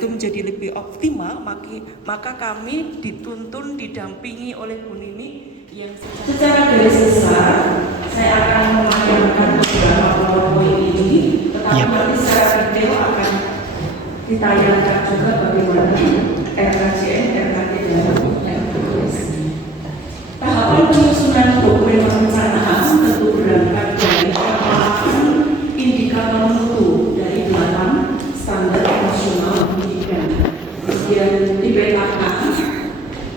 itu menjadi lebih optimal, maka kami dituntun didampingi oleh Bu Nini yang secara garis besar saya akan memayangkan beberapa poin ini, tetapi nanti secara detail akan ditayangkan juga bagaimana RKJM, RKT dan RKS. Tahapan penyusunan dokumen perencanaan tentu berangkat dari penerapan indikator mutu dari 8 standar nasional pendidikan. Kemudian dipetakan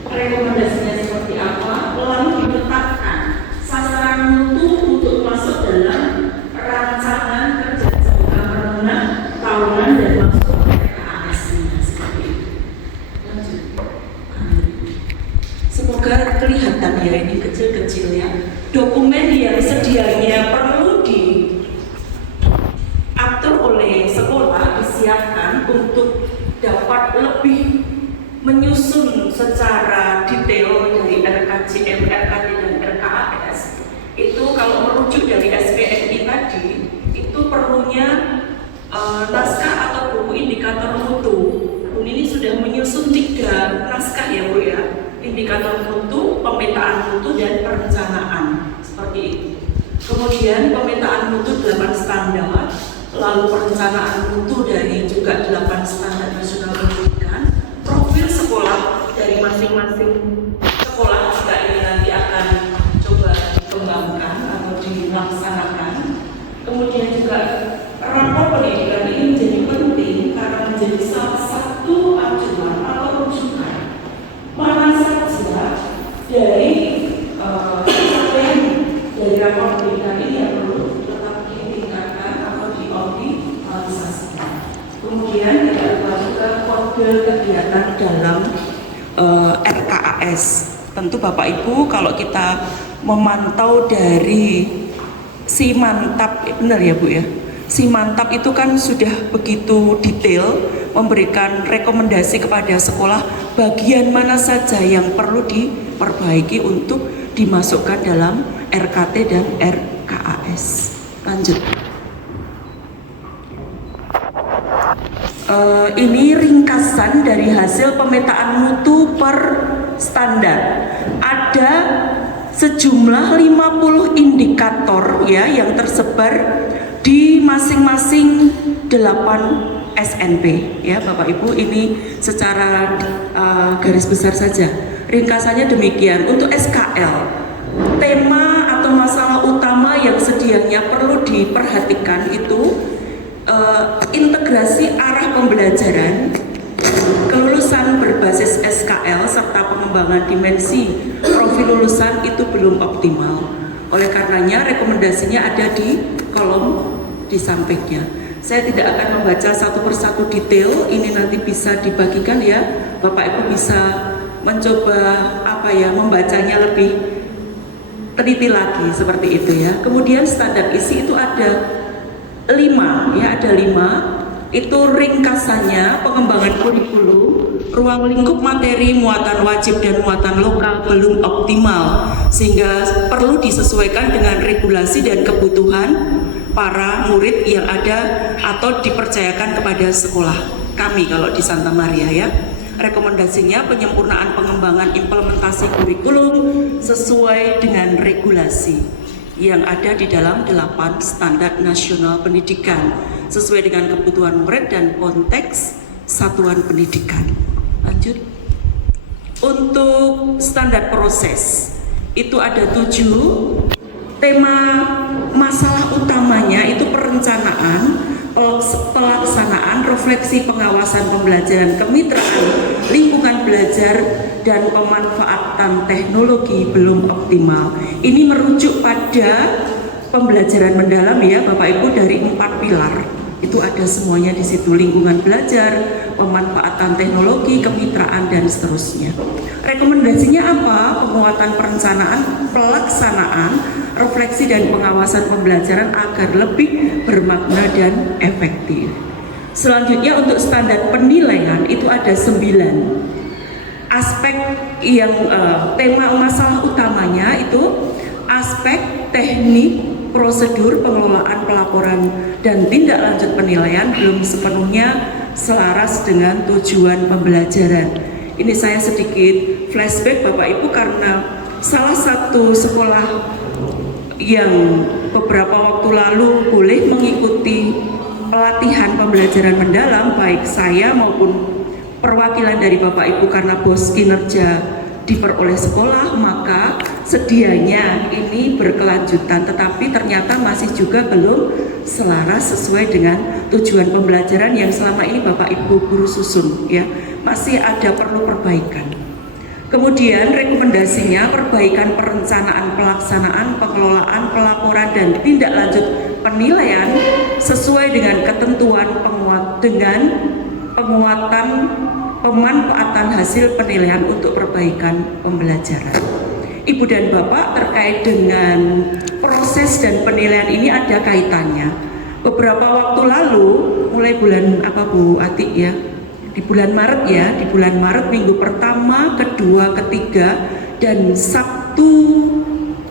rekomendasinya seperti apa, lalu ditetapkan sasaran mutu untuk masuk dalam rancangan kerja jangka menengah tahunan dan masuk ke RKAS-nya seperti itu. Lanjut. Semoga kelihatan ya, ini kecil-kecil ya. Dokumen yang sedianya perlu diatur oleh sekolah disiapkan untuk dapat lebih menyusun secara detail dari RKJM, RKT dan RKAS. Itu kalau merujuk dari SPMI tadi, itu perlunya naskah atau buku indikator mutu. Ini sudah menyusun 3 naskah ya Bu ya. Indikator mutu, pemetaan mutu, dan perencanaan seperti itu. Kemudian pemetaan mutu 8 standar, lalu perencanaan mutu dari juga 8 standar nasional pendidikan, profil sekolah dari masing-masing sekolah jika ini nanti akan coba dikembangkan atau dilaksanakan. Kemudian juga rapor pendidikan ini menjadi penting karena menjadi salah satu acuan atau rujukan mana saja dari capaian dari rapor pendidikan ini yang perlu tetap ditingkatkan atau dioptimalisasikan. Kemudian kita lupa juga kode kegiatan dalam RKAS. Tentu Bapak Ibu kalau kita memantau dari si mantap, benar ya Bu ya? Si mantap itu kan sudah begitu detail memberikan rekomendasi kepada sekolah bagian mana saja yang perlu diperbaiki untuk dimasukkan dalam RKT dan RKAS. Lanjut. Ini ringkasan dari hasil pemetaan mutu per standar. Ada sejumlah 50 indikator ya yang tersebar di masing-masing 8 SNP ya Bapak Ibu. Ini secara garis besar saja. Ringkasannya demikian. Untuk SKL, tema atau masalah utama yang sedianya perlu diperhatikan itu integrasi arah pembelajaran, kelulusan berbasis SKL serta pengembangan dimensi profil lulusan itu belum optimal. Oleh karenanya rekomendasinya ada di kolom di sampingnya. Saya tidak akan membaca satu persatu detail, ini nanti bisa dibagikan ya. Bapak Ibu bisa mencoba membacanya lebih teliti lagi seperti itu ya. Kemudian standar isi itu ada 5 ya, ada 5. Itu ringkasannya pengembangan kurikulum, ruang lingkup materi, muatan wajib dan muatan lokal belum optimal sehingga perlu disesuaikan dengan regulasi dan kebutuhan para murid yang ada atau dipercayakan kepada sekolah kami kalau di Santa Maria ya. Rekomendasinya penyempurnaan pengembangan implementasi kurikulum sesuai dengan regulasi yang ada di dalam 8 standar nasional pendidikan sesuai dengan kebutuhan murid dan konteks satuan pendidikan. Lanjut. Untuk standar proses itu ada 7. Tema masalah utamanya itu perencanaan, pelaksanaan, refleksi pengawasan pembelajaran, kemitraan, lingkungan belajar, dan pemanfaatan teknologi belum optimal. Ini merujuk pada pembelajaran mendalam ya Bapak Ibu dari 4 pilar. Itu ada semuanya di situ, lingkungan belajar, pemanfaatan teknologi, kemitraan, dan seterusnya. Rekomendasinya apa? Penguatan perencanaan, pelaksanaan, refleksi dan pengawasan pembelajaran agar lebih bermakna dan efektif. Selanjutnya untuk standar penilaian itu ada 9 aspek yang tema masalah utamanya itu aspek teknik, prosedur pengelolaan pelaporan dan tindak lanjut penilaian belum sepenuhnya selaras dengan tujuan pembelajaran. Ini saya sedikit flashback Bapak Ibu karena salah satu sekolah yang beberapa waktu lalu boleh mengikuti pelatihan pembelajaran mendalam, baik saya maupun perwakilan dari Bapak Ibu karena bos kinerja diperoleh sekolah, maka sedianya ini berkelanjutan, tetapi ternyata masih juga belum selaras sesuai dengan tujuan pembelajaran yang selama ini Bapak Ibu guru susun, ya, masih ada perlu perbaikan. Kemudian rekomendasinya perbaikan perencanaan, pelaksanaan, pengelolaan, pelaporan dan tindak lanjut penilaian sesuai dengan ketentuan penguatan pemanfaatan hasil penilaian untuk perbaikan pembelajaran. Ibu dan Bapak, terkait dengan proses dan penilaian ini ada kaitannya. Beberapa waktu lalu, mulai bulan apa Bu Atik ya? Di bulan Maret ya, di bulan Maret minggu pertama, kedua, ketiga, dan Sabtu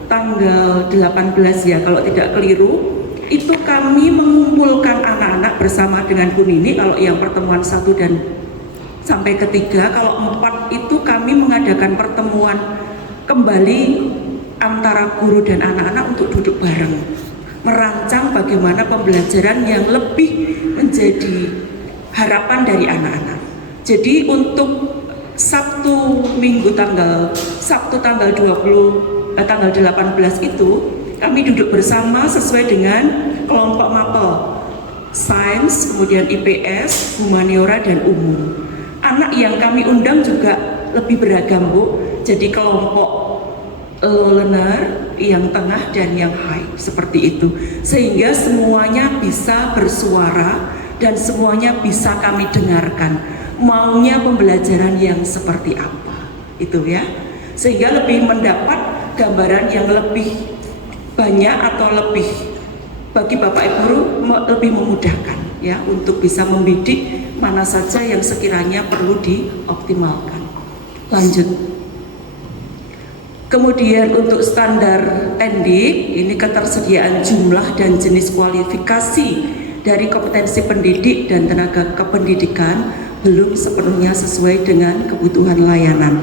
tanggal 18 ya kalau tidak keliru, itu kami mengumpulkan anak-anak bersama dengan Bu Nini. Kalau yang pertemuan 1 dan sampai ketiga, kalau 4 itu kami mengadakan pertemuan kembali antara guru dan anak-anak untuk duduk bareng, merancang bagaimana pembelajaran yang lebih menjadi harapan dari anak-anak. Jadi untuk Sabtu tanggal 18 itu kami duduk bersama sesuai dengan kelompok mapel sains, kemudian IPS, humaniora dan umum. Anak yang kami undang juga lebih beragam Bu. Jadi kelompok low learner, yang tengah dan yang high, seperti itu. Sehingga semuanya bisa bersuara dan semuanya bisa kami dengarkan maunya pembelajaran yang seperti apa, itu ya, sehingga lebih mendapat gambaran yang lebih banyak atau lebih bagi Bapak Ibu guru lebih memudahkan ya untuk bisa membidik mana saja yang sekiranya perlu dioptimalkan. Lanjut. Kemudian untuk standar tendik, ini ketersediaan jumlah dan jenis kualifikasi dari kompetensi pendidik dan tenaga kependidikan belum sepenuhnya sesuai dengan kebutuhan layanan.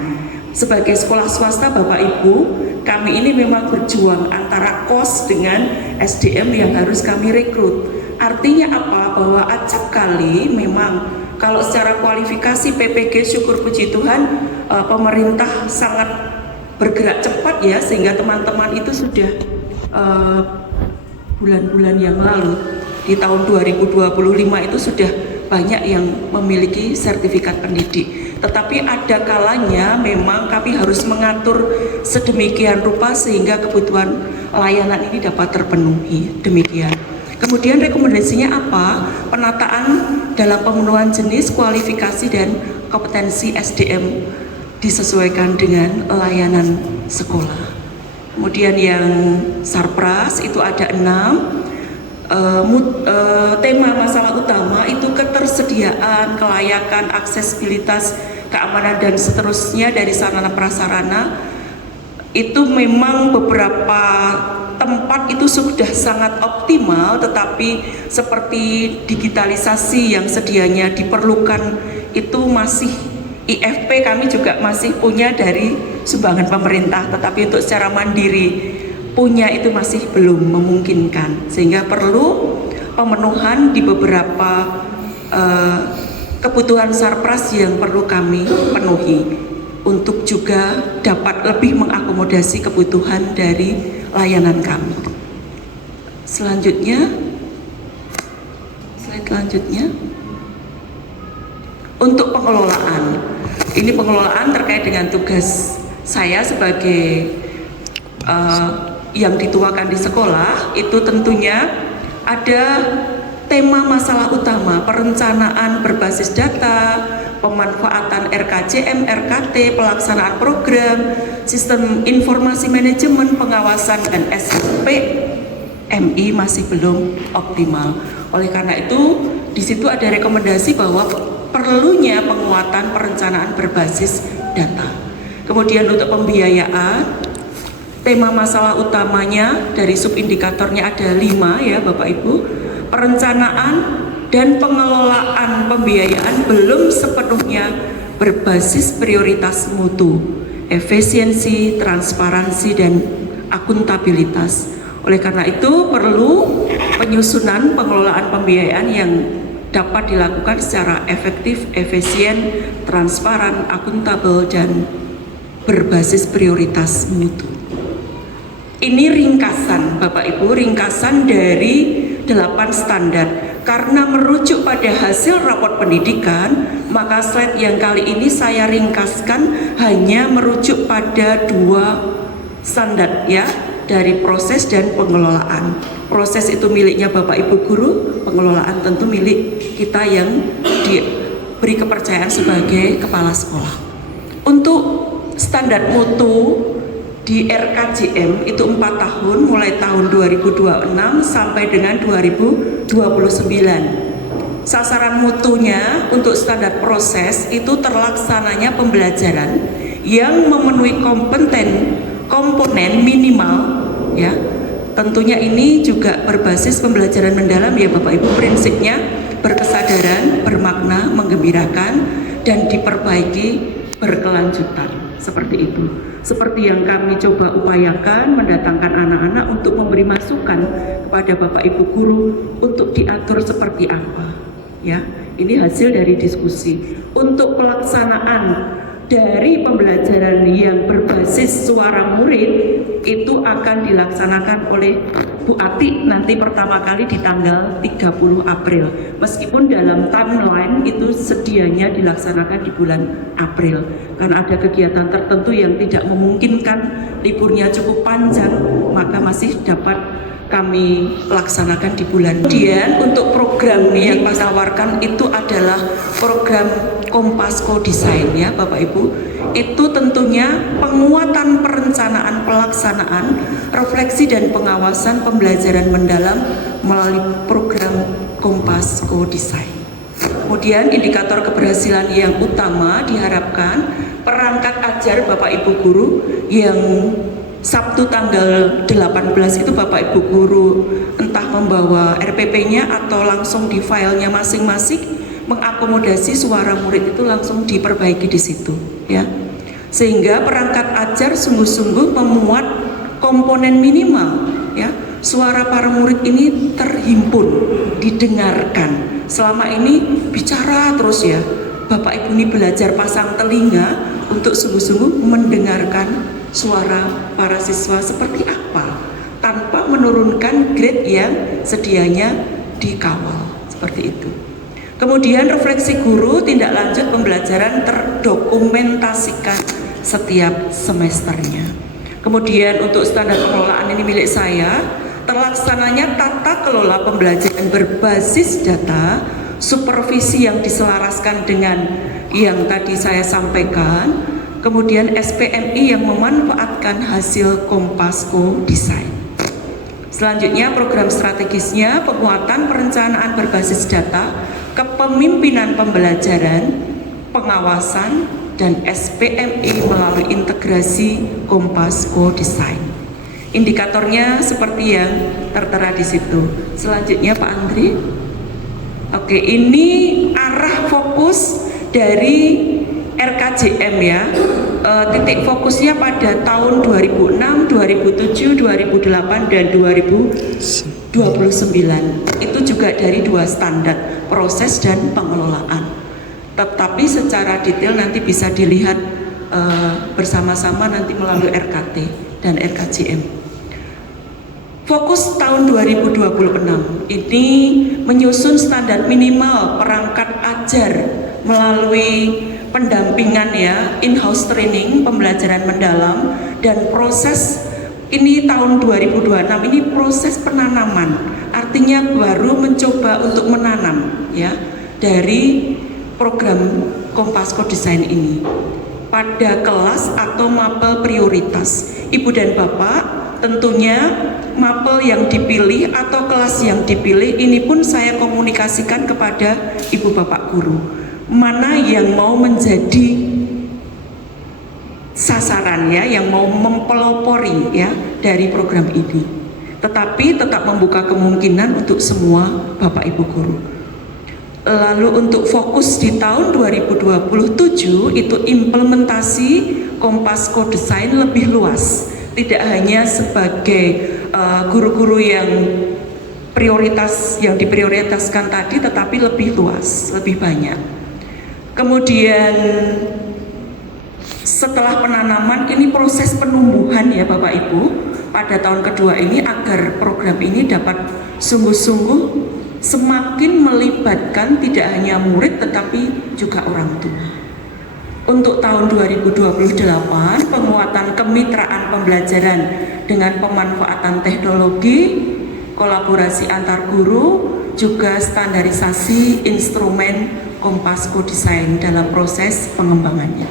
Sebagai sekolah swasta Bapak Ibu, kami ini memang berjuang antara kos dengan SDM yang harus kami rekrut. Artinya apa? Bahwa acap kali memang kalau secara kualifikasi PPG syukur puji Tuhan pemerintah sangat bergerak cepat ya, sehingga teman-teman itu sudah bulan-bulan yang lalu di tahun 2025 itu sudah banyak yang memiliki sertifikat pendidik. Tetapi ada kalanya memang kami harus mengatur sedemikian rupa sehingga kebutuhan layanan ini dapat terpenuhi. Demikian. Kemudian rekomendasinya apa? Penataan dalam pemenuhan jenis, kualifikasi dan kompetensi SDM disesuaikan dengan layanan sekolah. Kemudian yang sarpras itu ada 6. Tema masalah utama itu ketersediaan, kelayakan, aksesibilitas, keamanan dan seterusnya dari sarana prasarana. Itu memang beberapa tempat itu sudah sangat optimal, tetapi seperti digitalisasi yang sedianya diperlukan itu masih IFP kami juga masih punya dari sumbangan pemerintah, tetapi untuk secara mandiri punya itu masih belum memungkinkan, sehingga perlu pemenuhan di beberapa kebutuhan sarpras yang perlu kami penuhi untuk juga dapat lebih mengakomodasi kebutuhan dari layanan kami. Selanjutnya, slide selanjutnya, untuk pengelolaan. Ini pengelolaan terkait dengan tugas saya sebagai yang dituakan di sekolah. Itu tentunya ada tema masalah utama, perencanaan berbasis data, pemanfaatan RKJM, RKT, pelaksanaan program, sistem informasi manajemen, pengawasan dan SPMI masih belum optimal. Oleh karena itu, di situ ada rekomendasi bahwa perlunya penguatan perencanaan berbasis data. Kemudian untuk pembiayaan, tema masalah utamanya dari subindikatornya ada 5 ya Bapak Ibu. Perencanaan dan pengelolaan pembiayaan belum sepenuhnya berbasis prioritas mutu, efisiensi, transparansi, dan akuntabilitas. Oleh karena itu perlu penyusunan pengelolaan pembiayaan yang dapat dilakukan secara efektif, efisien, transparan, akuntabel, dan berbasis prioritas mutu. Ini ringkasan, Bapak Ibu, ringkasan dari 8 standar. Karena merujuk pada hasil raport pendidikan, maka slide yang kali ini saya ringkaskan hanya merujuk pada 2 standar ya, dari proses dan pengelolaan. Proses itu miliknya Bapak Ibu guru, pengelolaan tentu milik kita yang diberi kepercayaan sebagai kepala sekolah. Untuk standar mutu di RKJM itu 4 tahun, mulai tahun 2026 sampai dengan 2029. Sasaran mutunya untuk standar proses itu terlaksananya pembelajaran yang memenuhi komponen minimal ya. Tentunya ini juga berbasis pembelajaran mendalam ya Bapak Ibu, prinsipnya berkesadaran, bermakna, menggembirakan, dan diperbaiki berkelanjutan. Seperti itu. Seperti yang kami coba upayakan, mendatangkan anak-anak untuk memberi masukan kepada Bapak Ibu guru untuk diatur seperti apa ya. Ini hasil dari diskusi. Untuk pelaksanaan dari pembelajaran yang berbasis suara murid itu akan dilaksanakan oleh Bu Ati nanti pertama kali di tanggal 30 April. Meskipun dalam timeline itu sedianya dilaksanakan di bulan April, karena ada kegiatan tertentu yang tidak memungkinkan liburnya cukup panjang, maka masih dapat kami laksanakan di bulan. Kemudian untuk program yang ditawarkan itu adalah program Kompasko Design ya Bapak Ibu. Itu tentunya penguatan perencanaan, pelaksanaan, refleksi dan pengawasan pembelajaran mendalam melalui program Kompasko Design. Kemudian indikator keberhasilan yang utama diharapkan perangkat ajar Bapak Ibu guru yang Sabtu tanggal 18 itu Bapak Ibu guru entah membawa RPP-nya atau langsung di filenya masing-masing, mengakomodasi suara murid itu langsung diperbaiki di situ ya. Sehingga perangkat ajar sungguh-sungguh memuat komponen minimal ya. Suara para murid ini terhimpun, didengarkan. Selama ini bicara terus ya. Bapak Ibu ini belajar pasang telinga untuk sungguh-sungguh mendengarkan suara para siswa seperti apa, tanpa menurunkan grade yang sedianya dikawal, seperti itu. Kemudian refleksi guru tindak lanjut pembelajaran terdokumentasikan setiap semesternya. Kemudian untuk standar pengelolaan ini milik saya, terlaksananya tata kelola pembelajaran berbasis data, supervisi yang diselaraskan dengan yang tadi saya sampaikan. Kemudian SPMI yang memanfaatkan hasil Kompasko Design. Selanjutnya program strategisnya penguatan perencanaan berbasis data, kepemimpinan pembelajaran, pengawasan, dan SPMI melalui integrasi Kompasko Design. Indikatornya seperti yang tertera di situ. Selanjutnya Pak Andri. Oke, ini arah fokus dari RKJM ya. Titik fokusnya pada tahun 2006, 2007, 2008 dan 2029. Itu juga dari 2 standar, proses dan pengelolaan. Tetapi secara detail nanti bisa dilihat bersama-sama nanti melalui RKT dan RKJM. Fokus tahun 2026 ini menyusun standar minimal perangkat ajar melalui pendampingan ya, in-house training, pembelajaran mendalam, dan proses ini tahun 2026 ini proses penanaman, artinya baru mencoba untuk menanam ya dari program Kompasko Design ini pada kelas atau mapel prioritas. Ibu dan Bapak tentunya mapel yang dipilih atau kelas yang dipilih ini pun saya komunikasikan kepada Ibu Bapak guru, mana yang mau menjadi sasaran ya, yang mau mempelopori ya dari program ini. Tetapi tetap membuka kemungkinan untuk semua Bapak Ibu guru. Lalu untuk fokus di tahun 2027 itu implementasi Kompas Co-Design lebih luas, tidak hanya sebagai guru-guru yang diprioritaskan tadi, tetapi lebih luas, lebih banyak. Kemudian setelah penanaman ini proses penumbuhan ya Bapak Ibu pada tahun kedua ini, agar program ini dapat sungguh-sungguh semakin melibatkan tidak hanya murid tetapi juga orang tua. Untuk tahun 2028 penguatan kemitraan pembelajaran dengan pemanfaatan teknologi, kolaborasi antar guru, juga standarisasi instrumen Kompas Co-Design dalam proses pengembangannya.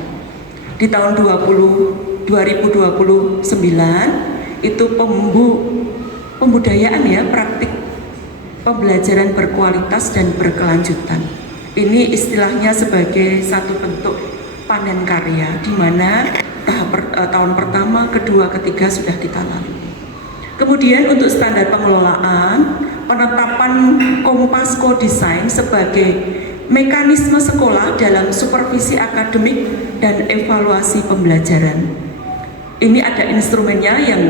Di tahun 2029 itu pembudayaan ya, praktik pembelajaran berkualitas dan berkelanjutan. Ini istilahnya sebagai satu bentuk panen karya, di mana tahun pertama, kedua, ketiga sudah kita lalui. Kemudian untuk standar pengelolaan, penetapan Kompas Co-Design sebagai mekanisme sekolah dalam supervisi akademik dan evaluasi pembelajaran. Ini ada instrumennya yang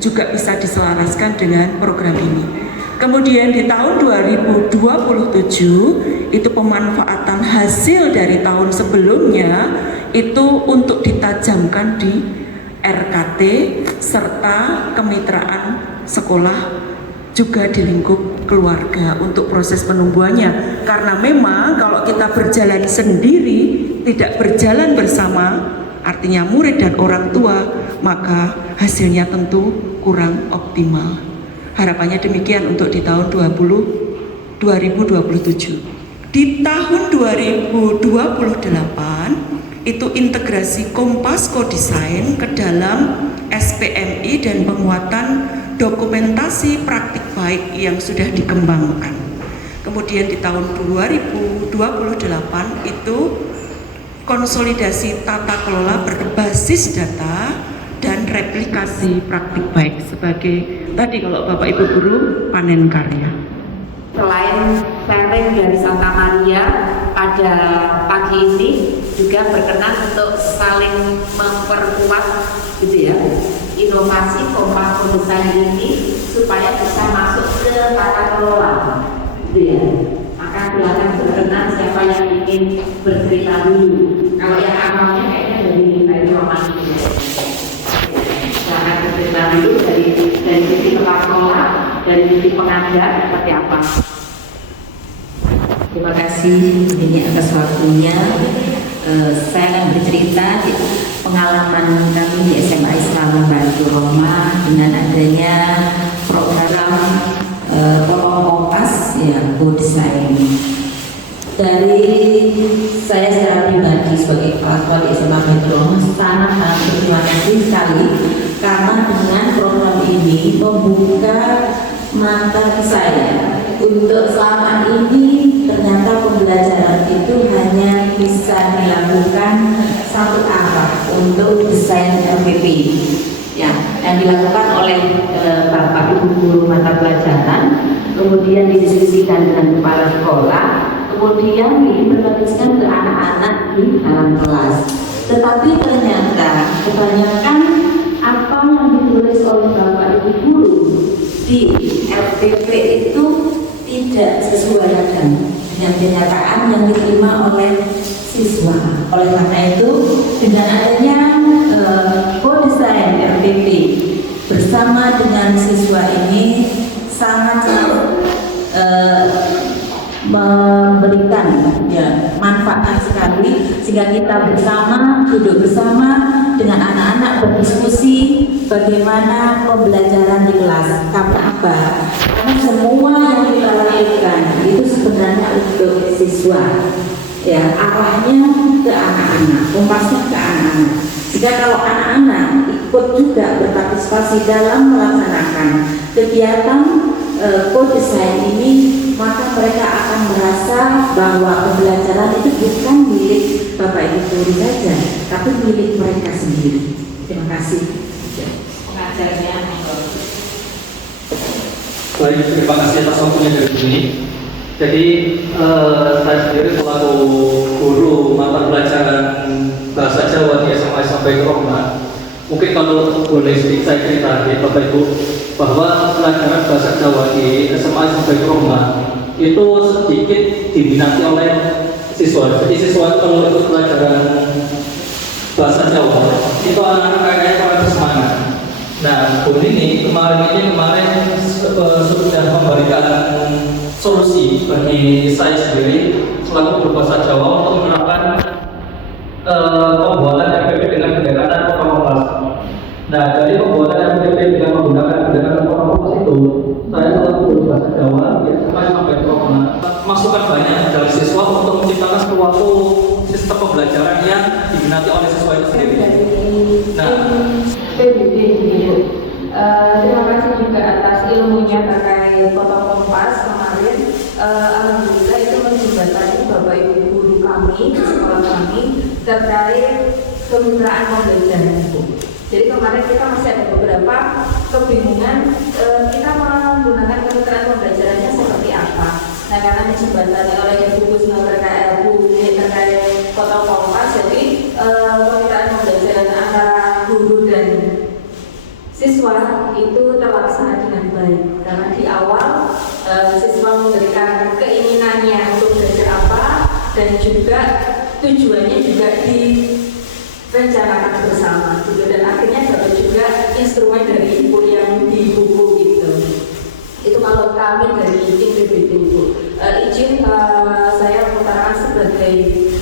juga bisa diselaraskan dengan program ini. Kemudian di tahun 2027 itu pemanfaatan hasil dari tahun sebelumnya itu untuk ditajamkan di RKT serta kemitraan sekolah, juga di lingkup keluarga untuk proses penumbuhannya. Karena memang kalau kita berjalan sendiri, tidak berjalan bersama, artinya murid dan orang tua, maka hasilnya tentu kurang optimal. Harapannya demikian untuk di tahun 2027. Di tahun 2028 itu integrasi Kompas Co-Design ke dalam SPMI dan penguatan dokumentasi praktik baik yang sudah dikembangkan. Kemudian di tahun 2028 itu konsolidasi tata kelola berbasis data dan replikasi praktik baik sebagai tadi kalau Bapak Ibu guru panen karya. Selain sharing dari Santa Maria pada pagi ini juga berkenan untuk saling memperkuat gitu ya, inovasi Kompas Co-Design ini supaya bisa masuk ke tata kelola gitu ya. Maka silakan berkenan siapa yang ingin bercerita dulu. Kalau yang awalnya kayaknya dari Roman ini. Bercerita dulu dari sisi tata kelola, dari sisi pengajar seperti apa. Terima kasih ini atas waktunya. Saya akan bercerita di pengalaman kami di SMA Islam Bantu Roma dengan adanya program Kompas ya, Co-Design. Dari saya secara pribadi sebagai kepala sekolah di SMA Bantu Roma sangat berterima kasih sekali karena dengan program ini membuka mata saya untuk selama ini ternyata pembelajaran itu hanya bisa dilakukan satu arah untuk desain LPP ya, yang dilakukan oleh Bapak Ibu guru mata pelajaran, kemudian didiskusikan dengan kepala sekolah, kemudian diimplementasikan ke anak-anak di dalam kelas. Tetapi ternyata kebanyakan apa yang ditulis oleh Bapak Ibu guru di LPP itu tidak sesuai dengan kenyataan yang diterima oleh siswa. Oleh karena itu, dengan adanya Co-Design LPP bersama dengan siswa ini sangat memberikan ya, manfaat sekali, sehingga kita bersama duduk bersama dengan anak-anak berdiskusi bagaimana pembelajaran di kelas. Karena apa? Karena semua yang kita lakukan itu sebenarnya untuk siswa ya, arahnya ke anak-anak, kompasnya ke anak-anak. Jika kalau anak-anak ikut juga berpartisipasi dalam melaksanakan kegiatan Co-Design ini, maka mereka akan merasa bahwa pembelajaran itu bukan milik Bapak Ibu guru saja, tapi milik mereka sendiri. Terima kasih. Pengajarnya. Baik, terima kasih atas waktunya dari sini. Jadi saya sendiri selaku guru mata pelajaran bahasa Jawa di SMA sampai Roma, mungkin kalau boleh sedikit saya cerita ya Bapak Ibu, bahwa pelajaran bahasa Jawa di SMA sampai Roma itu sedikit diminati oleh siswa. Jadi siswa kalau ikut pelajaran bahasa Jawa itu anak-anak kayaknya kurang bersemangat. Nah, Bu ini kemarin sudah memberikan solusi bagi saya sendiri selaku berbahasa Jawa untuk menerapkan pembuatan RPP dengan pendekatan kota kompas. Nah, dari pembuatan RPP dengan menggunakan pendekatan kota kompas itu, saya selaku berbahasa Jawa ya sampai masukan banyak dari siswa untuk menciptakan suatu sistem pembelajaran yang diminati oleh siswa itu sendiri. Nah, PBB gitu. Terima kasih juga atas ilmunya terkait kota kompas kemarin. Alhamdulillah itu menjembatani Bapak Ibu guru kami di sekolah kami terkait kemitraan pembelajaran itu. Jadi kemarin kita masih ada beberapa kebingungan kita menggunakan kemitraan pembelajarannya seperti apa. Nah, karena dijembatani oleh Ibu Kusno terkait kota kompas, jadi kemitraan pembelajaran antara guru dan siswa itu terlaksana dengan baik. Karena di awal siswa memberikan keinginannya untuk belajar apa dan juga tujuannya juga direncanakan bersama gitu. Dan akhirnya dapat juga instrumen dari ibu yang di buku gitu. Itu kalau kami dari tim PBB itu izin saya mengutarakan sebagai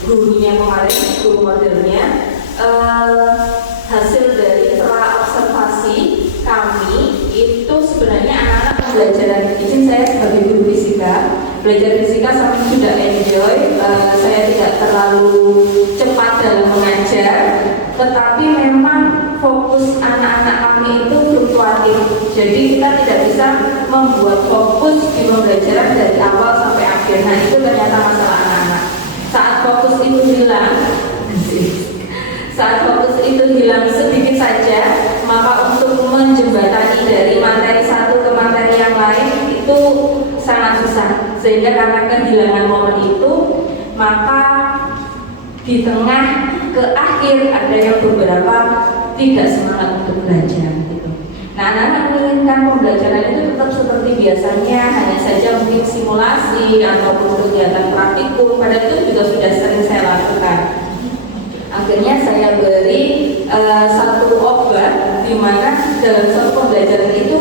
gurunya kemarin, guru modelnya, hasil dari observasi kami itu sebenarnya anak-anak pembelajaran, izin saya sebagai guru fisika, belajar fisika sampai sudah enjoy, saya tidak terlalu cepat dalam mengajar, tetapi memang fokus anak-anak kami itu fluktuatif. Jadi kita tidak bisa membuat fokus di pembelajaran dari awal sampai akhir. Nah, itu ternyata masalah anak-anak. Saat fokus itu hilang sedikit saja, maka untuk menjembatani dari materi satu ke materi yang lain itu sangat susah. Sehingga karena kehilangan momen itu, maka di tengah ke akhir ada yang beberapa tidak semangat untuk belajar gitu. Nah, anak-anak menginginkan pembelajaran itu tetap seperti biasanya, hanya saja mungkin simulasi ataupun kegiatan praktikum, padahal itu juga sudah sering saya lakukan. Akhirnya saya beri satu obat di mana dalam satu pembelajaran itu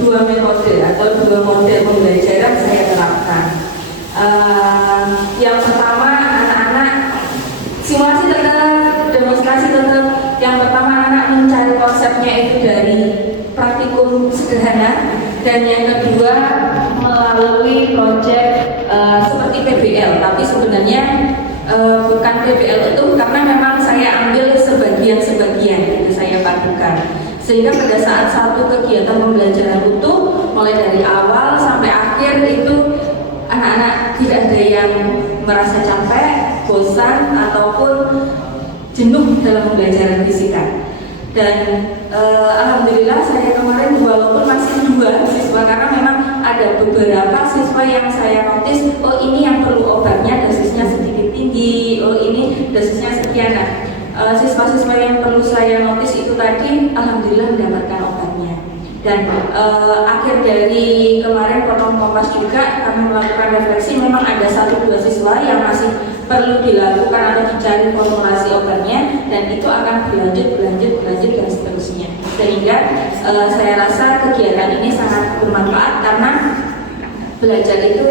dua metode atau dua model pembelajaran saya terapkan. Yang pertama anak-anak simulasi tetap, demonstrasi tetap. Yang pertama anak mencari konsepnya itu dari praktikum sederhana, dan yang kedua melalui proyek seperti PBL, tapi sebenarnya bukan PBL itu karena memang saya ambil sebagian-sebagian itu saya padukan, sehingga pada saat satu kegiatan pembelajaran utuh mulai dari awal sampai akhir itu anak-anak tidak ada yang merasa capek, bosan ataupun jenuh dalam pembelajaran fisika. Dan alhamdulillah saya kemarin walaupun masih 2 siswa, karena memang ada beberapa siswa yang saya notice, oh ini yang perlu obatnya dosisnya sedikit tinggi, oh ini dosisnya sekian. Nah, siswa-siswa yang perlu saya notice itu tadi alhamdulillah mendapatkan obatnya. Dan akhir dari kemarin potong kompas juga kami melakukan refleksi, memang ada 1-2 siswa yang masih perlu dilakukan atau dicari formulasi obatnya, dan itu akan berlanjut dan seterusnya. Sehingga saya rasa kegiatan ini sangat bermanfaat karena belajar itu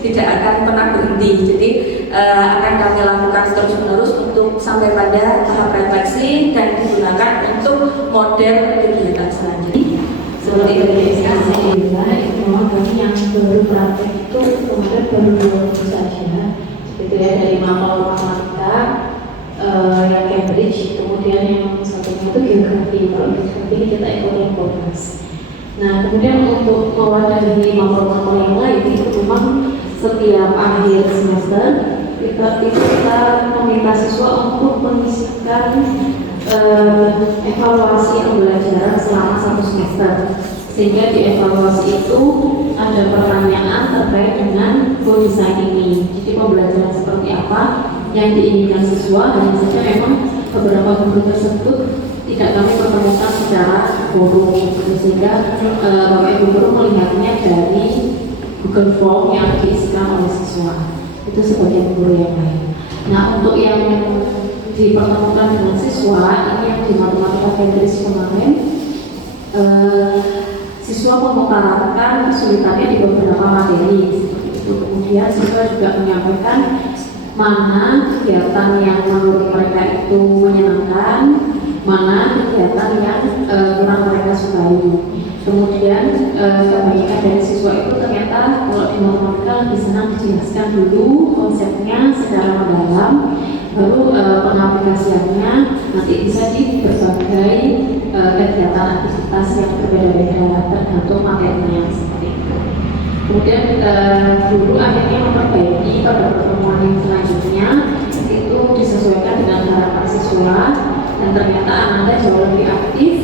tidak akan pernah berhenti. Jadi akan kami lakukan terus-menerus untuk sampai pada tahap refleksi dan digunakan untuk model kegiatan selanjutnya. Seperti dari alhamdulillah, memang kami yang baru praktek itu kemarin baru 2 minggu saja, gitu ya, dari mapel matematika yang Cambridge, kemudian yang satunya itu geografi. Kalau geografi kita ikut yang bonus. Nah, kemudian untuk mewadahi mapel-mapel yang lain itu memang setiap akhir semester kita meminta siswa untuk mengisikan evaluasi pembelajaran selama 1 semester. sehingga di evaluasi itu ada pertanyaan terkait dengan co-design ini. Jadi pembelajaran seperti apa yang diinginkan siswa, hanya saja memang beberapa guru tersebut tidak kami pertemukan secara forum, sehingga Bapak Ibu guru melihatnya dari Google Form yang diisikan oleh siswa. Itu sebagian guru yang lain. Nah, untuk yang dipertemukan dengan siswa, ini yang di matematika Cambridge kemarin, siswa mengutarakan kesulitannya di beberapa materi. Kemudian siswa juga menyampaikan mana kegiatan yang menurut mereka itu menyenangkan, mana kegiatan yang kurang mereka sukai. Kemudian kebanyakan dari siswa itu ternyata kalau di matematika lebih senang dijelaskan dulu konsepnya secara mendalam, baru pengaplikasiannya nanti bisa di berbagai kegiatan aktivitas yang berbeda-beda tergantung materinya seperti itu. Kemudian guru akhirnya memperbaiki pada pertemuan yang selanjutnya itu disesuaikan dengan harapan siswa, dan ternyata Ananda jauh lebih aktif.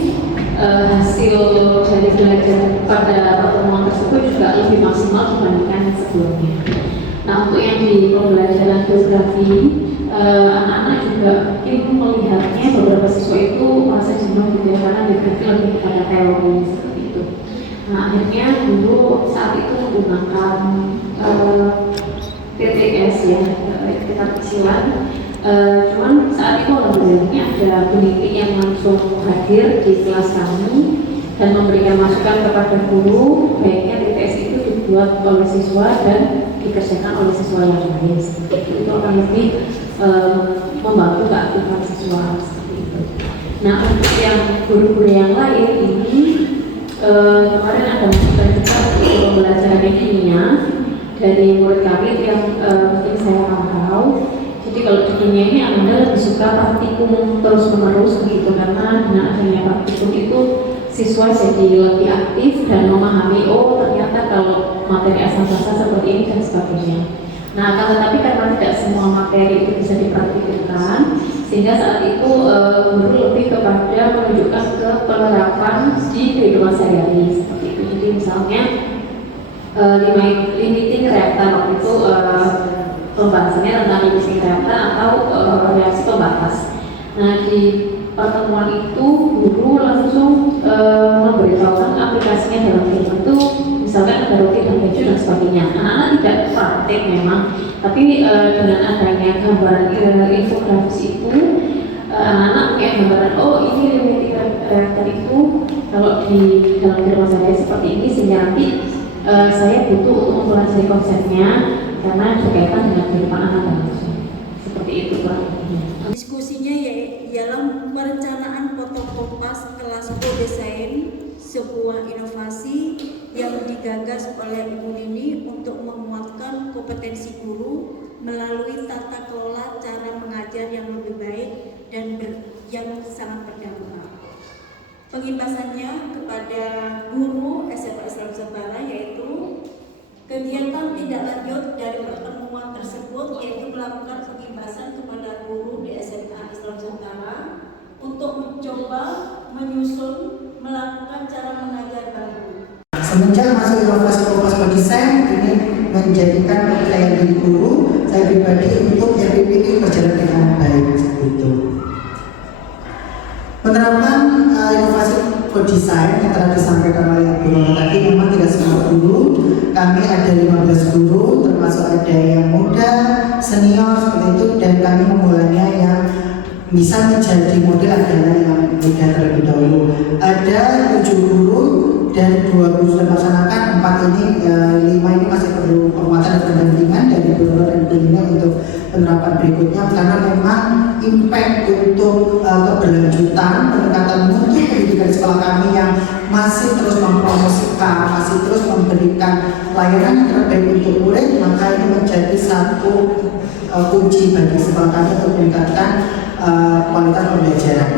Hasil dari belajar pada pertemuan tersebut juga lebih maksimal dibandingkan sebelumnya. Nah, untuk yang di pembelajaran geografi, anak-anak juga mungkin melihatnya beberapa siswa itu merasa jenuh gitu ya, karena geografi lebih kepada teori seperti itu. Nah, akhirnya dulu saat itu menggunakan TTS ya, kita kecilan. Cuman saat itu alhamdulillahnya ada peneliti yang langsung hadir di kelas kami dan memberikan masukan kepada guru, baiknya TTS itu dibuat oleh siswa dan dikerjakan oleh siswa yang lain. Itu akan lebih membantu keaktifan siswa seperti itu. Nah, untuk yang guru-guru yang lain ini kemarin ada masukan juga untuk pembelajaran kimia dari murid kami yang mungkin saya pantau. Jadi kalau di kimia ini Anda lebih suka praktikum terus-menerus begitu, karena dengan adanya praktikum itu siswa jadi lebih aktif dan memahami, oh ternyata kalau materi asal basa seperti ini dan sebagainya. Nah, akan tetapi karena tidak semua materi itu bisa dipraktikkan, sehingga saat itu guru lebih kepada menunjukkan ke penerapan di kehidupan sehari-hari seperti itu. Jadi misalnya limiting reactor waktu itu pembahasannya tentang limiting reactor atau reaksi pembatas. Nah, di pertemuan itu guru langsung memberitahukan aplikasinya dalam kehidupan itu, misalkan ada roti dan keju dan sebagainya. Anak-anak tidak praktik memang, tapi dengan adanya gambaran infografis itu, anak-anak punya gambaran, oh ini limiting reactor itu kalau di dalam kehidupan saya seperti ini, sehingga nanti saya butuh untuk mempelajari konsepnya karena berkaitan dengan kehidupan anak langsung. Seperti itu kurang lebihnya. Diskusinya ialah perencanaan potong kompas kelas co-design, sebuah inovasi yang digagas oleh Ibu Nini untuk menguatkan kompetensi guru melalui tata kelola cara mengajar yang lebih baik dan yang sangat berdampak. Pengimbasannya kepada guru SMA Islam Nusantara yaitu kegiatan tindak lanjut dari pertemuan tersebut, yaitu melakukan pengimbasan kepada guru di SMA Islam Nusantara untuk mencoba menyusun melakukan cara mengajar baru. Semenjak masuk inovasi kompas desain ini menjadikan kepercayaan diri guru saya pribadi untuk RPP ini berjalan dengan baik itu. Penerapan inovasi co-design yang telah disampaikan oleh guru tadi memang tidak semua guru. Kami ada 15 guru, termasuk ada yang muda, senior seperti itu, dan kami memulainya yang bisa menjadi model adalah yang muda terlebih dahulu. Ada 7 guru dan 2 guru sudah melaksanakan, 4 ini, 5 ini masih perlu penguatan dan pendampingan dari guru dan pendampingan untuk penerapan berikutnya, karena memang impact untuk keberlanjutan peningkatan mutu pendidikan sekolah kami yang masih terus mempromosikan, masih terus memberikan layanan yang terbaik untuk murid, maka ini menjadi satu kunci bagi sekolah kami untuk meningkatkan kualitas pembelajaran.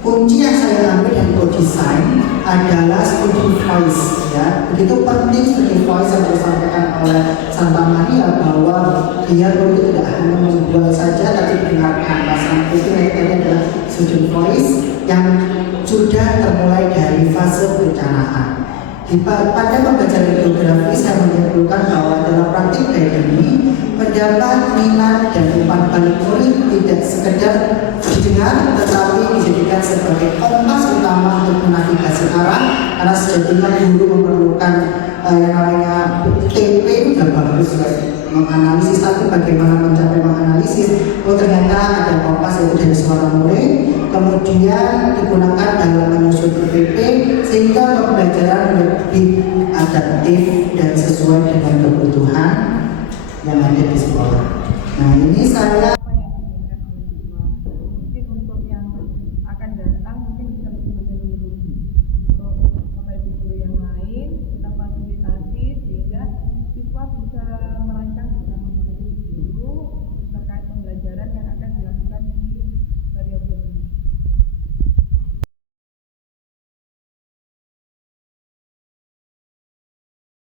Kunci yang saya ambil dari co-design adalah student voice, ya. Begitu penting student voice yang disampaikan oleh Santa Maria bahwa dia itu tidak hanya membuat saja tapi mendengarkan pasangan itu. Ini adalah student voice yang sudah termulai dari fase perencanaan. Pada pembelajaran geografi saya menyimpulkan bahwa dalam praktik kayak ini pendapat, minat, dan umpan balik murid tidak sekedar didengar tetapi dijadikan sebagai kompas utama untuk menavigasi arah, karena sejatinya guru memerlukan yang namanya TP sudah bagus menganalisis, tapi bagaimana mencapai menganalisis. Oh ternyata ada kompas itu dari suara murid, kemudian digunakan dalam menyusun PP sehingga pembelajaran lebih adaptif dan sesuai dengan kebutuhan